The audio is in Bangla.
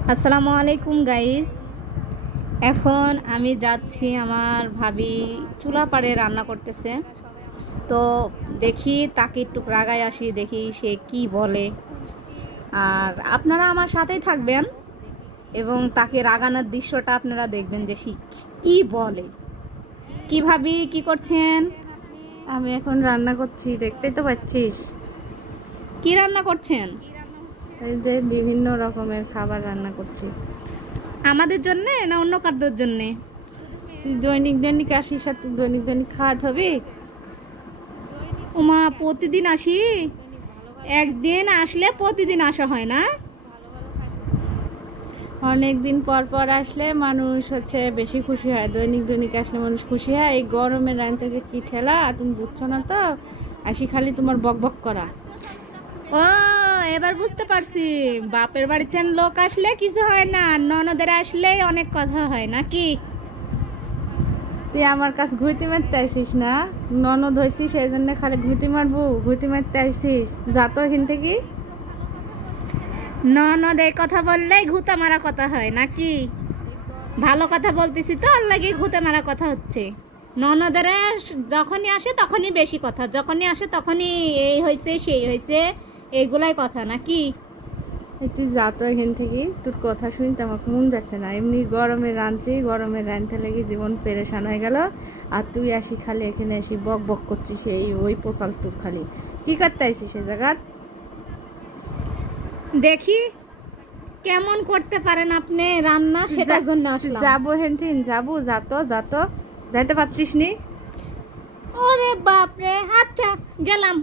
আসসালামু আলাইকুম গাইস। এখন আমি যাচ্ছি, আমার ভাবি চুলা পাড়ে রান্না করতেছে। তো দেখি তাকে একটু রাগায় আসি, দেখি সে কি বলে। আর আপনারা আমার সাথেই থাকবেন এবং তাকে রাগানোর দৃশ্যটা আপনারা দেখবেন যে সে কি বলে। কি ভাবি, কি করছেন? আমি এখন রান্না করছি, দেখতেই তো পাচ্ছিস। কি রান্না করছেন? এই যে বিভিন্ন রকমের খাবার রান্না করছি। আমাদের জন্য না অন্য কারোর জন্য? তুই দৈনিক দৈনিক আসিস আর তুই দৈনিক দৈনিক খাওয়াতে হবে? ওমা, প্রতিদিন আসি? একদিন আসলে প্রতিদিন আসা হয় না? অনেক দিন পর পর আসলে মানুষ বেশি খুশি হয়, দৈনিক দৈনিক আসলে মানুষ খুশি হয়। এই গরমের রান্তে যে কি ঠেলা, তুমি বুঝছো না তো। আসি খালি তোমার বক বক করা। ও, এবার বুঝতে পারছি। বাপের বাড়িতে লোক আসলে কিছু হয় না, ননদের আসলেই অনেক কথা হয় নাকি? তুই আমার কাছে ঘুইতে মারতে আইসিস না? ননদ হয়েছিস সেই জন্য খালি ঘুইতে মারবো, ঘুইতে মারতে আইসিস? যা তো এখান থেকে। ননদ এই কথা বললেই ঘুতে মারা কথা হয় নাকি? ভালো কথা বলতেছি তো, ওর লাগে ঘুতে মারা কথা হচ্ছে। ননদেরা যখনই আসে তখনই বেশি কথা, যখনই আসে তখনই এই হয়েছে সেই হয়েছে, এইগুলাই কথা নাকি? তুই যা তো এখান থেকে, তোর কথা শুনতে আমার মন যাচ্ছে না। এমনি গরমে রাঁধছি, গরমে রাঁধতে লেগে জীবন পেরেশান হয়ে গেল। আর তুই আসি খালি এখানে আসি বক বক করছিস, এই ওই পোশাক তোর খালি। কি করতে আইসিস সে জায়গা? দেখি কেমন করতে পারেন আপনি রান্না, সেটার জন্য আসলাম। যাবো হেন থেকে যাবো, যাতো যাইতে পারছিস নি? ওরে বাপরে, আচ্ছা গেলাম।